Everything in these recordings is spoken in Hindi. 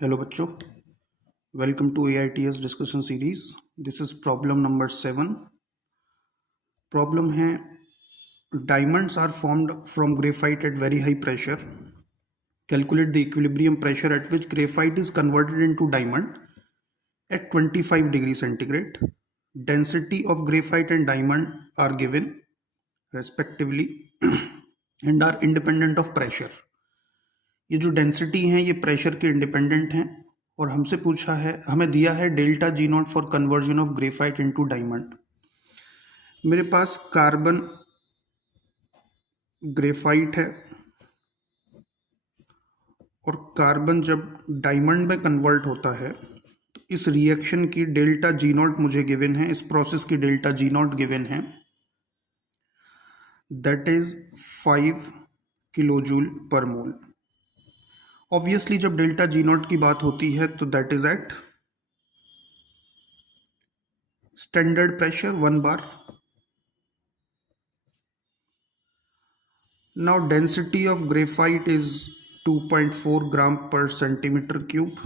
हेलो बच्चों, welcome to AITS discussion series. This is problem number 7। Problem है diamonds are formed from graphite at very high pressure. Calculate the equilibrium pressure at which graphite is converted into diamond at 25 degree centigrade. Density of graphite and diamond are given respectively and are independent of pressure. ये जो डेंसिटी हैं ये प्रेशर के इंडिपेंडेंट हैं और हमसे पूछा है, हमें दिया है delta G naught for conversion of graphite into diamond. मेरे पास कार्बन ग्रेफाइट है और कार्बन जब डायमंड में कन्वर्ट होता है तो इस रिएक्शन की डेल्टा जी नॉट मुझे गिवन है, इस प्रोसेस की डेल्टा जी नॉट गिवन है, दैट इज 5 किलोजूल पर मोल। ऑब्वियसली जब डेल्टा जी नॉट की बात होती है तो that is at standard pressure 1 bar. Now density of graphite is 2.4 gram per centimeter cube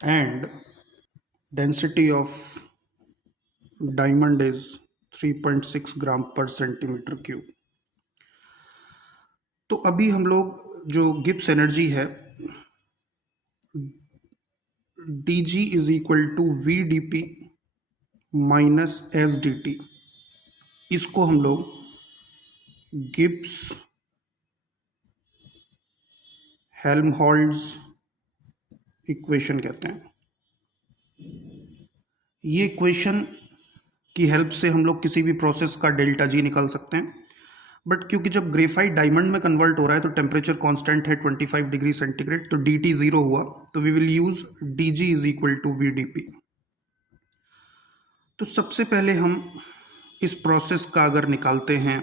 and density of diamond is 3.6 gram per centimeter cube। तो अभी हम लोग जो गिब्स एनर्जी है dg is equal to vdp minus sdt, इसको हम लोग गिब्स हेल्महोल्ट्ज इक्वेशन कहते हैं। ये इक्वेशन की हेल्प से हम लोग किसी भी प्रोसेस का डेल्टा जी निकाल सकते हैं, बट क्योंकि जब ग्रेफाइट डायमंड में कन्वर्ट हो रहा है तो टेम्परेचर कांस्टेंट है 25 डिग्री सेंटीग्रेड, तो dt जीरो हुआ, तो we will use dg is equal to vdp। तो सबसे पहले हम इस प्रोसेस का अगर निकालते हैं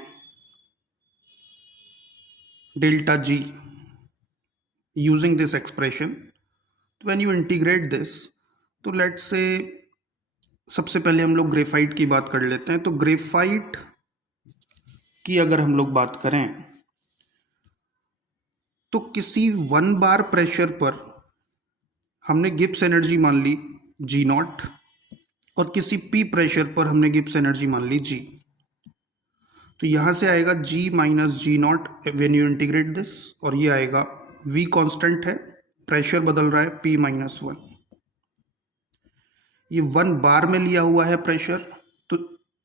delta G using this expression, तो व्हेन यू इंटीग्रेट दिस, तो लेट्स से सबसे पहले हम लोग ग्रेफाइट की बात कर लेते हैं। तो ग्रेफाइट की अगर हम लोग बात करें तो किसी 1 बार प्रेशर पर हमने गिब्स एनर्जी मान ली जी नॉट और किसी पी प्रेशर पर हमने गिब्स एनर्जी मान ली जी। तो यहां से आएगा G minus G naught when you integrate this, और ये आएगा वी कांस्टेंट है, प्रेशर बदल रहा है पी माइनस 1। ये 1 बार में लिया हुआ है प्रेशर, तो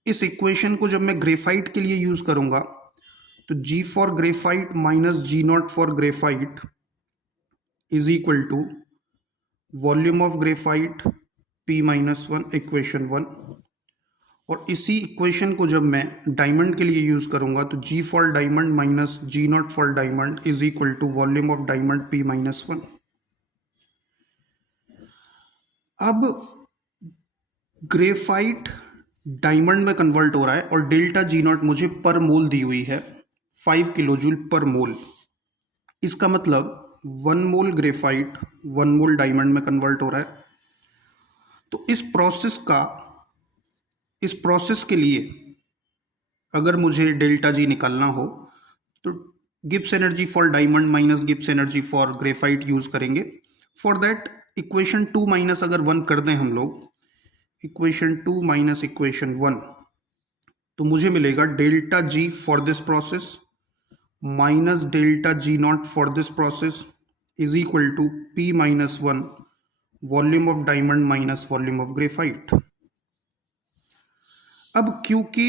इस इक्वेशन को जब मैं ग्रेफाइट के लिए यूज करूंगा तो G for graphite minus G naught for graphite is equal to volume of graphite P minus 1 equation 1। और इसी इक्वेशन को जब मैं डायमंड के लिए यूज करूंगा तो G for diamond minus G naught for diamond is equal to volume of diamond P minus 1। अब ग्रेफाइट डायमंड में कन्वर्ट हो रहा है और डेल्टा जी नॉट मुझे पर मोल दी हुई है 5 किलोजूल पर मोल। इसका मतलब 1 मोल ग्रेफाइट 1 मोल डायमंड में कन्वर्ट हो रहा है। तो इस प्रोसेस के लिए अगर मुझे डेल्टा जी निकालना हो तो Gibbs energy for diamond minus Gibbs energy for graphite use करेंगे। फॉर दैट इक्वेशन 2 माइनस अगर 1 कर दें हम लोग, इक्वेशन 2 माइनस इक्वेशन 1, तो मुझे मिलेगा delta G for this process minus delta G naught for this process is equal to P minus 1 volume of diamond minus volume of graphite. अब क्योंकि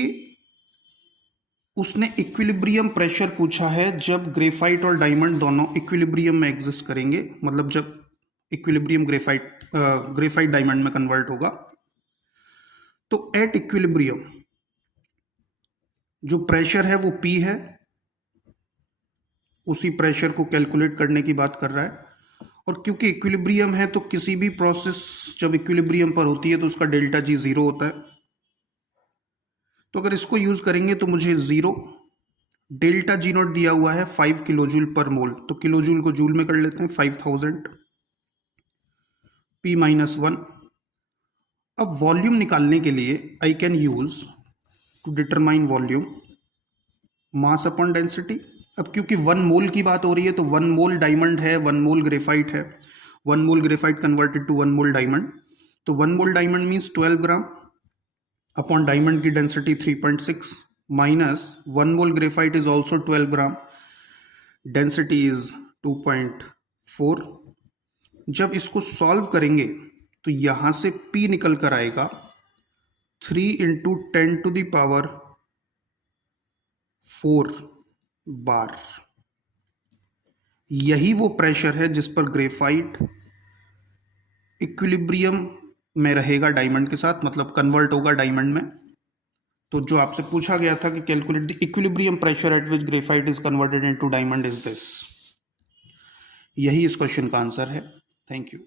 उसने इक्विलिब्रियम प्रेशर पूछा है जब ग्रेफाइट और डायमंड दोनों इक्विलिब्रियम में एग्जिस्ट करेंगे, मतलब जब इक्विलिब्रियम ग्रेफाइट डायमंड में कन्वर्ट होगा, तो एट इक्विलिब्रियम जो प्रेशर है वो P है, उसी प्रेशर को कैलकुलेट करने की बात कर रहा है। और क्योंकि इक्विलिब्रियम है तो किसी भी प्रोसेस जब इक्विलिब्रियम पर होती है तो उसका डेल्टा जी जीरो होता है। तो अगर इसको यूज करेंगे तो मुझे जीरो, डेल्टा जी नॉट दिया हुआ है 5 किलोजूल पर मोल, तो किलोजूल को जूल में कर लेते हैं 5000, P माइनस 1। अब वॉल्यूम निकालने के लिए I can use to determine volume mass upon density. अब क्योंकि 1 मोल की बात हो रही है तो 1 मोल डायमंड है, 1 मोल ग्रेफाइट है, 1 mole graphite converted to 1 mole diamond, तो 1 mole diamond means 12 gram upon diamond की density 3.6 minus 1 mole graphite is also 12 gram, density is 2.4। जब इसको सॉल्व करेंगे तो यहां से P निकल कर आएगा 3 इंटू 10⁴ बार। यही वो प्रेशर है जिस पर ग्रेफाइट इक्विलिब्रियम में रहेगा डायमंड के साथ, मतलब कन्वर्ट होगा डायमंड में। तो जो आपसे पूछा गया था कि calculate the equilibrium pressure at which graphite is converted into diamond is this, यही इस क्वेश्चन का आंसर है। Thank you.